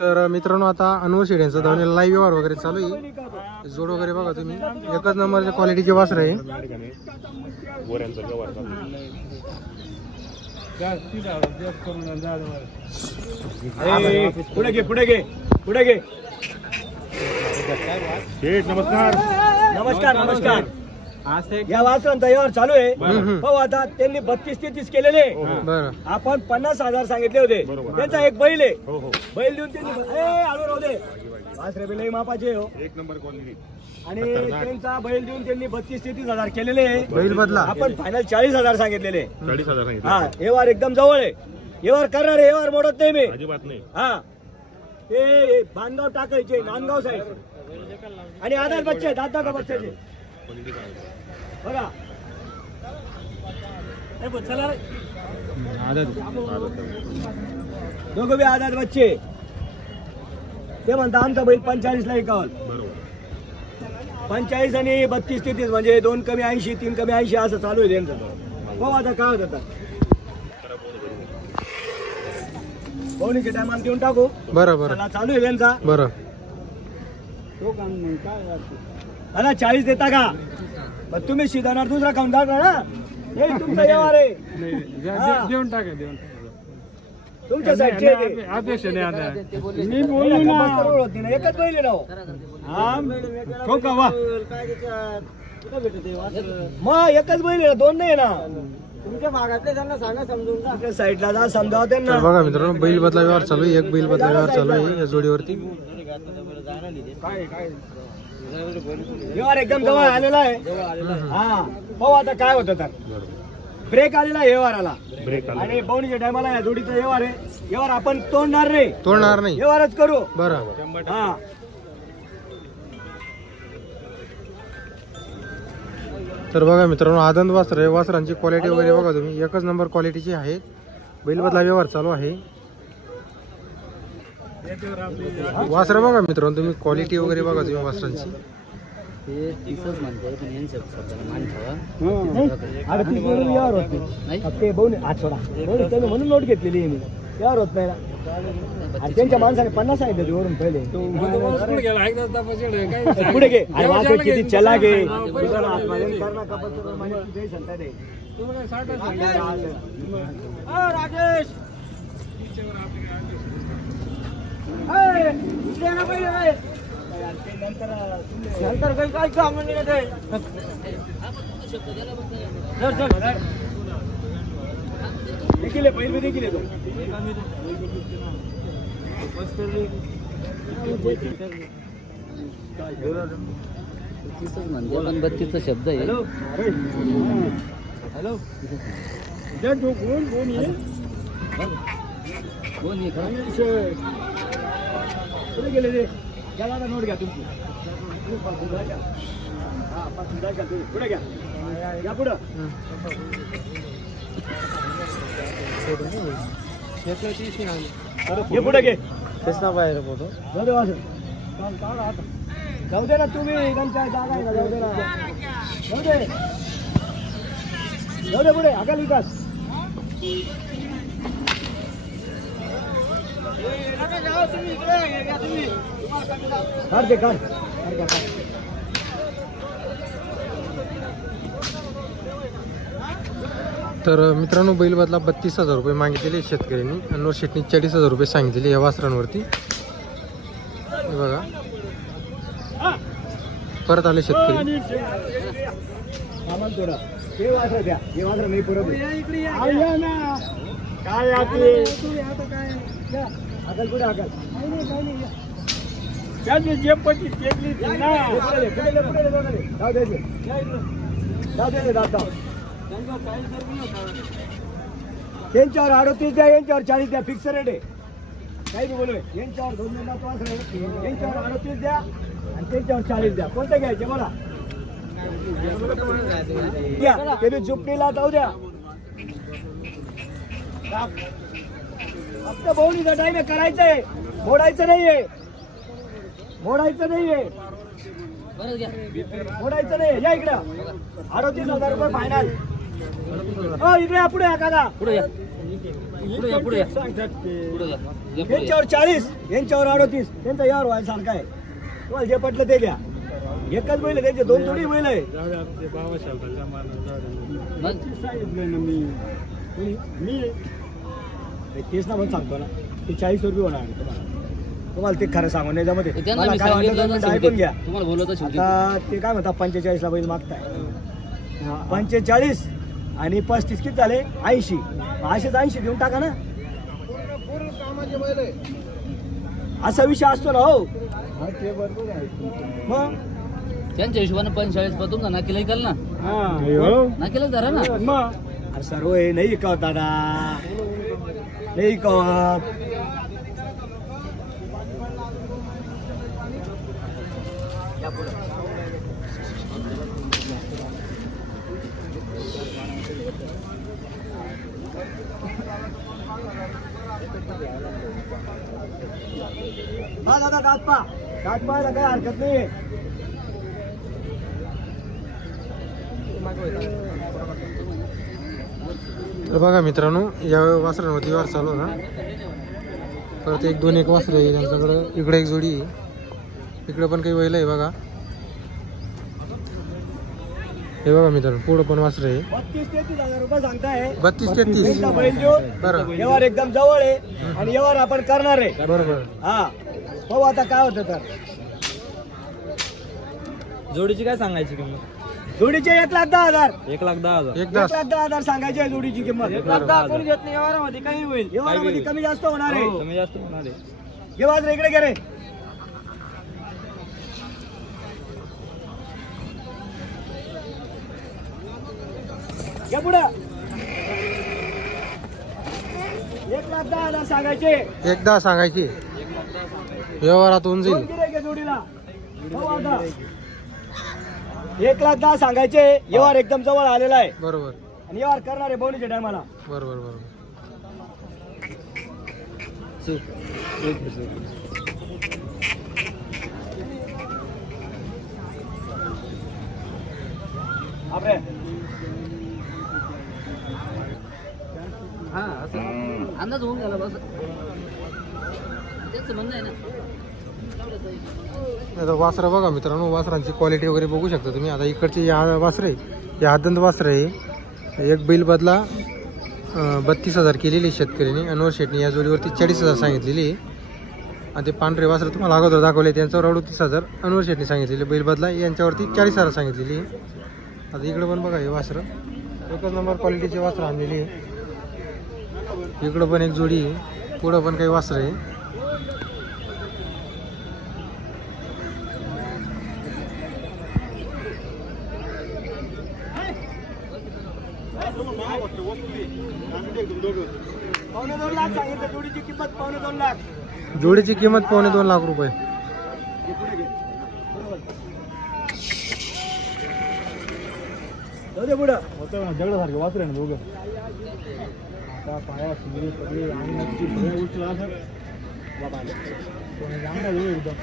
तर मित्रांनो आता अनवर शेड यांचा धावणीला लाईव्ह व्यवहार वगैरे चालू आहे. जोड वगैरे बघा तुम्ही, एकच नंबरच्या क्वालिटीचे वासर आहे. पुढे घे पुढे घे पुढे घे. नमस्कार नमस्कार नमस्कार. या वासरांचा व्यवहार चालू आहे. हो आता त्यांनी 32-33 केलेले. आपण 50,000 सांगितले होते. त्यांचा एक बैल आहे. बैल देऊन त्यांनी आलो राहू दे. वासरे बैल मापाचे हो, एक नंबर क्वालिटी. आणि त्यांचा बैल देऊन त्यांनी 32-33,000 केलेले. बैल बदला आपण फायनल 40,000 सांगितलेले. 40,000. हा व्यवहार एकदम जवळ आहे. व्यवहार करणार आहे, व्यवहार मोडत नाही मी अजिबात नाही. हा ते बांधगाव टाकायचे नांदगाव साईड आणि आधार बच्चे दादा का बच्चाचे बघा. दोघं बी आधार बच्चे. ते म्हणता आमचा बैल 45 ला एकावल. 45 आणि 32-33 म्हणजे 2 कमी 80 3 कमी 80 असं चालू आहे त्यांचं. हो आता काय होत पवनीच्या टायमाला देऊन टाकू. बरोबर चालू आहे त्यांचा. बरं तो काम नाही काय अला 40 देता का? मग तुम्ही शिदाणार दुसरा काम टाकणार ना. हे तुमचा व्यवहार आहे. देऊन टाका देऊन तुमच्या साईडचे अपेक्षा नाही. मी बोलू ना एकच बैल ना हो का वा मग एकच बैल 2 नाही ना. तुमच्या भागातले त्यांना सांगा समजून का साईडला जा समजाव त्यांना. बघा मित्रांनो बैल बदला व्यवहार चालू आहे. एक बैल बदला व्यवहार चालू आहे या जोडीवरती. व्यवहार एकदम जवळ आलेला आहे. हा पाहू आता काय होतं. तर ब्रेक आलेला आहे व्यवहाराला आणि पवनीच्या टायमाला या जोडीचा व्यवहार आहे. व्यवहार आपण तोडणार नाही व्यवहारच करू. बरं हा तर बघा मित्रांनो आदंत वासर आहे. वासरांची क्वालिटी वगैरे बघा तुम्ही, एकच नंबर क्वालिटीची आहे. बैल बदला व्यवहार चालू आहे. वासर बघा मित्रांनो तुम्ही, क्वालिटी वगैरे बघा तुम्ही वासरांची. म्हणून नोट घेतलेली व्यवहार होत नाही. त्यांच्या माणसाने 50 सांगितले वरून पहिले. पुढे घे किती चला घे राकेश नंतर काही काय काम नाही. देखील बैल भी देखील तो म्हणजे पण 32चा शब्द आहे. हॅलो हॅलो कोण पुढे गेले रे. त्याला नोट घ्या तुमची. पुढे घ्या या पुढं. हे पुढे घे बाहेर फोटो जाऊ दे ना तुम्ही. जागा आहे ना जाऊ दे ना. जाऊ दे पुढे आकाल विकास. काढ दे काढ. तर मित्रांनो बैल बदला 32,000 रुपये मागितलेले शेतकऱ्यांनी. अनवर शेटनी 40,000 रुपये सांगितलेले या वासरांवरती. बघा परत आले शेतकरी. यांच्यावर 38 द्या, यांच्यावर 40 द्या. फिक्स रेट आहे. काही बोलू. यांच्यावर 2 यांच्यावर 38 द्या आणि त्यांच्यावर 40 द्या. कोणते घ्यायचे मला घ्या. झुपडीला जाऊ द्या. फक्त बोवणीचा टाइम करायचंय. मोडायचं नाहीये. मोडायचं नाहीये. मोडायचं नाही. या इकडं 38,000 रुपये फायनल. हो इकडे पुढे या काका. पुढे या. सांगतात यांच्यावर 40, यांच्यावर 38, त्यांचा यावर व्हायसारखा आहे. तुम्हाला जे पटलं ते घ्या. एकच बैल आहे, त्यांचे 2 थोडी बैल आहे. मी तेच ना म्हणून सांगतो ना, ते 40 रुपये होणार तुम्हाला ते खरं सांगून नाही जमत. ऐकून घ्या. आता ते काय म्हणतात 45 ला बैल मागताय. 45 आणि 35 किती झाले? 80. 80 देऊन टाका ना. असा विषय असतो ना हो. मग त्यांच्या हिशोबाने 45 पण तुमचा नाकीला इकाल ना. नाकीला धरा ना. मग अरे सर्व हे नाही इकवत दादा, नाही इकवत. हा दादा काटपा काटपायला काही हरकत नाही. तर बघा मित्रांनो, या वासरांवरती व्यवहार चालू ना. परत 1 2 1 वासरं आहे त्यांच्याकडं. इकडे एक जोडी आहे, इकडे पण काही बैल आहे बघा. हे बघा मित्रांनो, पुढं पण वासरं आहे. 32-33 रुपये सांगताय. 32-33 बैल जो बरं. व्यवहार एकदम जवळ आहे आणि व्यवहार आपण करणार आहे. बरोबर. हा पाहू आता काय होतं. तर जोडीची काय सांगायची किंमत? जोडीचे 1,10,000. 1,10,000. 1,10,000 सांगायची आहे जोडीची किंमत. 1,10,000 कोणी घेत नाही. व्यवहारामध्ये काही होईल. व्यवहारामध्ये कमी जास्त होणार आहे. कमी जास्त होणार आहे. हे वाजरे इकडे घे रे. या पुढं 1,10,000 सांगायचे. 1,10,000 सांगायची. व्यवहारात होऊन जाईल. जोडीला 1,10,000 सांगायचे. व्यवहार एकदम जवळ आलेला आहे. बरोबर. आणि व्यवहार करणार आहे बोनीच्या टायमाला. बरोबर बरोबर. आपले हा असं अंदाज होऊन गेला बस. त्याचं म्हणणं आहे ना. आता वासरं बघा मित्रांनो, वासरांची क्वालिटी वगैरे बघू शकता तुम्ही. आता इकडचे या वासरे, हे आदंत वासरं आहे. एक बैल बदला 32,000 केलेली शेतकऱ्यांनी. अनवर शेटणी या जोडीवरती 40,000 सांगितलेली. आणि ते पांढरे वासरं तुम्हाला अगोदर दाखवले, त्यांच्यावर 38,000 अनवर शेटणी सांगितलेले. बैल बदला यांच्यावरती 40,000 सांगितलेली. आता इकडं पण बघा, हे वासरं एकच नंबर क्वालिटीचे वासरं आणलेली आहे. इकडं पण एक जोडी आहे, पुढं पण काही वासरं आहे. $2.25 लाख सांगितलं. जोडीची किंमत $2.25 लाख. जोडीची किंमत $2.25 लाख रुपये. पुढं जगडासारखे वाचले ना दोघं. आता पाया सगळे आणि गोष्टी सगळ्या गोष्टी असं बाबा एकदम